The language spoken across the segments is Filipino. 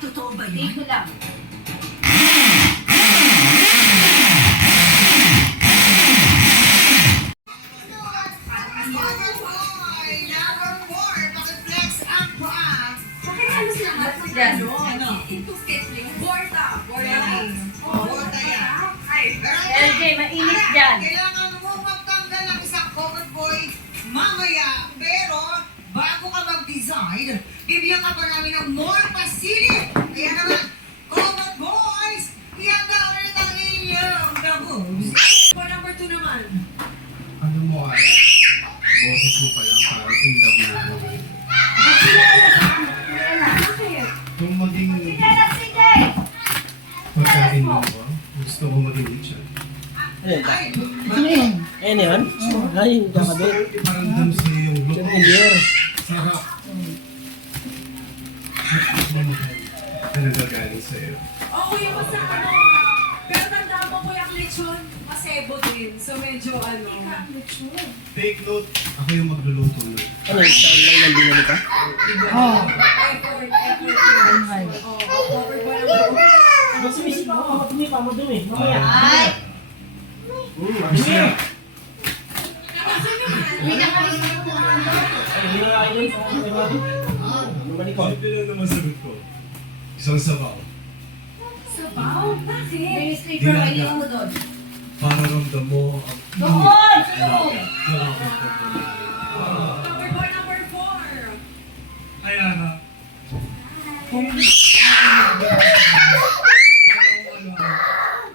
Totoo ba yun? Dito lang. LJ, mainit dyan. Kailangan mo magtanggal ng isang common boy mamaya. Pero, bago ka mag-design, bibigyan ka pa namin ng more facility. Kaya naman, common boys, ihanda ulit ang inyong gabos. For number 2 naman. Ano mo ay? Boses mo pa lang parang tingnan mo. Kung maging pagkain mo ba, gusto ko maging Richard. Ano yun? Ayun yun? Ay, yung kakabit. Iparamdam sa'yo yung look. Engineer. Sarap. Na nagagaling sa'yo. Oo, yung basta ano. Pero tandaan mo, Kuya Lechon, masebo din. So medyo ano. Take note, ako yung magluluto nun. Ano yun? Sa online ang binili ka? Effort yun. Oo, covered mo lang. Ano sumisip ako? Matumi pa, madumi. Mamaya. Ay! Madumi! Hindi ka kami sa Ay, hindi na kayo dun. Ano malikot? Ano lang naman sagot ko? Isang sabaw. Sabaw? Bakit? May sleeper kayo mo doon. Para ramdam mo ang Doon! Cover boy number 4. Ayan na.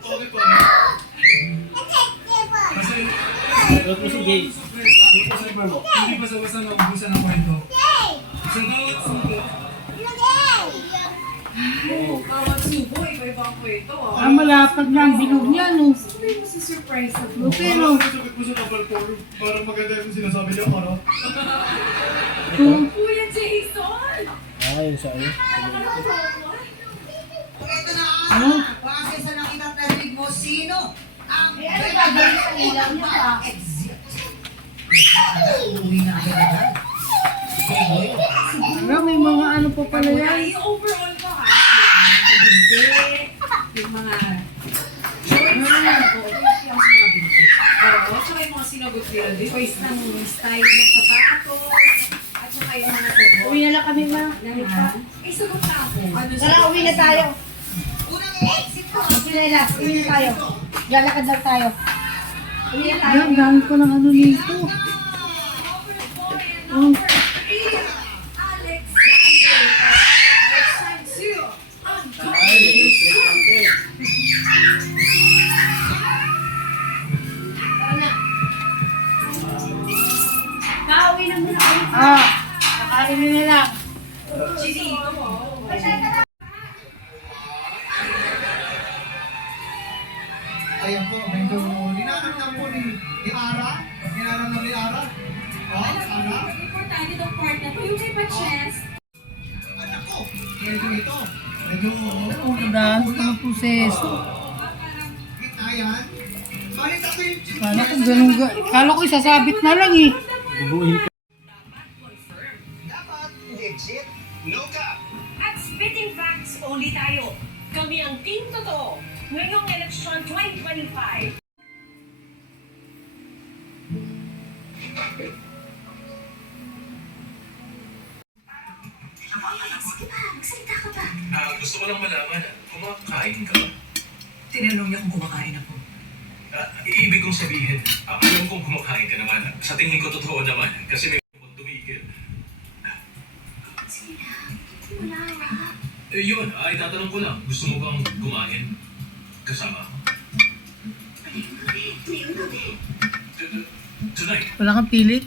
Okay po. Kasi, Load mo si Jay. Dito sa liver mo. hindi basta-basta naubusan ng kwento. Sagot, suko. Oo, bawat subo, iba-iba ang kwento ah. Ah, malapad na ang bilog niya, no? Ano yung masisurprise sa No, pero, Sagot mo sa number 4. Parang maganda yung sinasabi niya, parang. Kuya Jason! Ay, yung sa'yo. Ito na Ano? base sa nakita at narinig mo, sino ang ano gagawin sa ilaw niya pa? exit? Uwi na agad-agad. Pero may mga ano pa pala Kuya, yan. i-overall mo ha. Hindi. Yung mga shorts. Oo, yung mga binti. Oo, tsaka yung mga sinagot nila. Choice ng style ng sapatos. At tsaka yung mga sagot. Uwi na lang kami, ma. Eh, sagot na ako. Ano Tara, uwi na tayo. Unang exit ko. Sinelas, uwi na tayo. Lalakad lang tayo. Uwi na tayo. Ang dami ko ng ano nito. Oh. Pauwi na muna kayo. Ah, kakain na lang. Ayan po, medyo ninanamnam po ni Ara. Ninanamnam ni Ara. Oh, Ara. Importante itong part na to. Yung may pa-chest. Anak ko. Medyo ito. Medyo, Ang dami ko ng proseso. Ayan. Balik ako yung chicken. Kala ko ganun Kala ko isasabit na lang eh. Bubuhin ko. Dapat legit. No cap. At Spitting Facts only tayo. Kami ang Team Totoo ngayong eleksyon 2025. Sige pa, magsalita ka pa. Gusto ko lang malaman, kumakain ka ba? Tinanong niya kung kumakain ako. Ibig kong sabihin, alam kong kumakain ka naman. Sa tingin ko totoo naman, kasi may kong tumigil. Sige na, wala rap. Yun, itatanong ko lang, gusto mo bang kumain kasama ako? Hindi. Tonight, Wala kang pilit.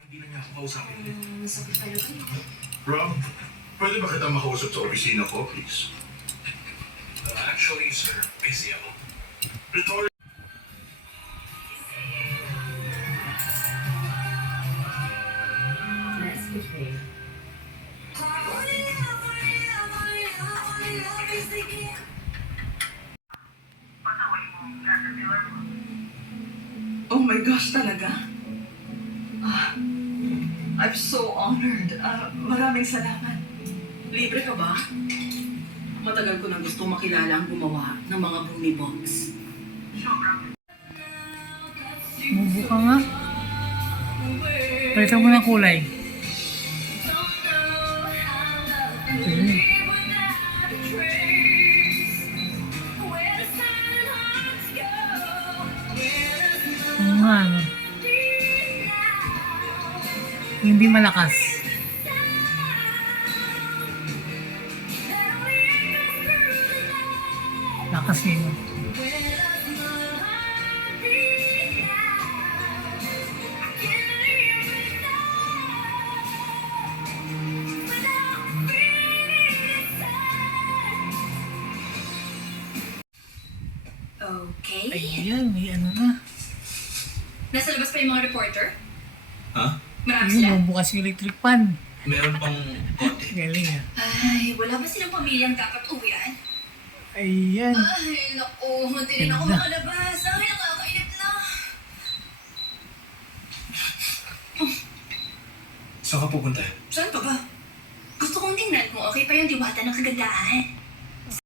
hindi na niya ako kausapin ulit. sakit talaga eh. Rob, pwede ba kita makausap sa opisina ko, please? Actually, sir, busy ako. Victoria, Nescafe. Oh my gosh, talaga? I'm so honored. Maraming salamat. Libre ka ba? Matagal ko nang gusto makilala ang gumawa ng mga boomy box. Mubo ka nga. Palitan mo ng kulay. Sige. Oo nga, ano. Hindi malakas. Lakas yun. Okay. Ayan, may ano na. Nasa labas pa yung mga reporter? Ha? Marami Ayun, sila? mabukas yung electric fan. Meron pang konti. Galing ah. Ay, wala ba silang pamilyang dapat uwian? Ayan. Ay, naku, hindi rin ako Ganda. makalabas. Ay, nakakainip na. Saan ka pupunta? Saan pa ba? Gusto kong tingnan kung okay pa yung diwata ng kagandahan.